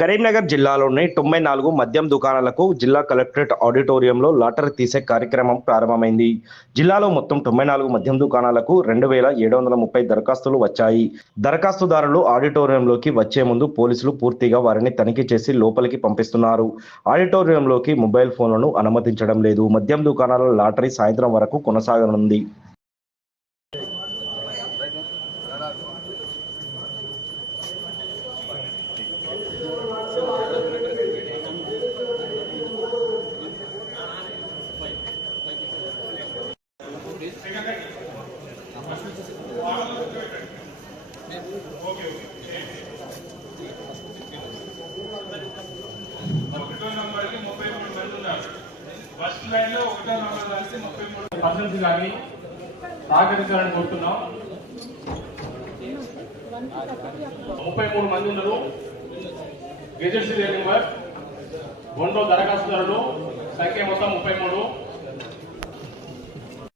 కరీంనగర్ జిల్లాలోని తొంభై నాలుగు మద్యం దుకాణాలకు జిల్లా కలెక్టరేట్ ఆడిటోరియంలో లాటరీ తీసే కార్యక్రమం ప్రారంభమైంది. జిల్లాలో మొత్తం తొంభై నాలుగు మద్యం దుకాణాలకు రెండు వేల ఏడు వందల ముప్పై దరఖాస్తులు వచ్చాయి. దరఖాస్తుదారులు ఆడిటోరియంలోకి వచ్చే ముందు పోలీసులు పూర్తిగా వారిని తనిఖీ చేసి లోపలికి పంపిస్తున్నారు. ఆడిటోరియంలోకి మొబైల్ ఫోన్లను అనుమతించడం లేదు. మద్యం దుకాణాల లాటరీ సాయంత్రం వరకు కొనసాగనుంది. ఒకటో నంబర్కి ముప్పై మూడు మంది ఉన్నారు ఫస్ట్ లైన్లో ఒకటో నంబర్ కలిసి ముప్పై మూడు పర్సన్స్ కానీ సహకరించాలని కోరుతున్నాం. ముప్పై మూడు మంది ఉన్నారు. గెజెట్ సీరియల్ నెంబర్ రెండో దరఖాస్తుదారులు. సంఖ్య మొత్తం ముప్పై మూడు.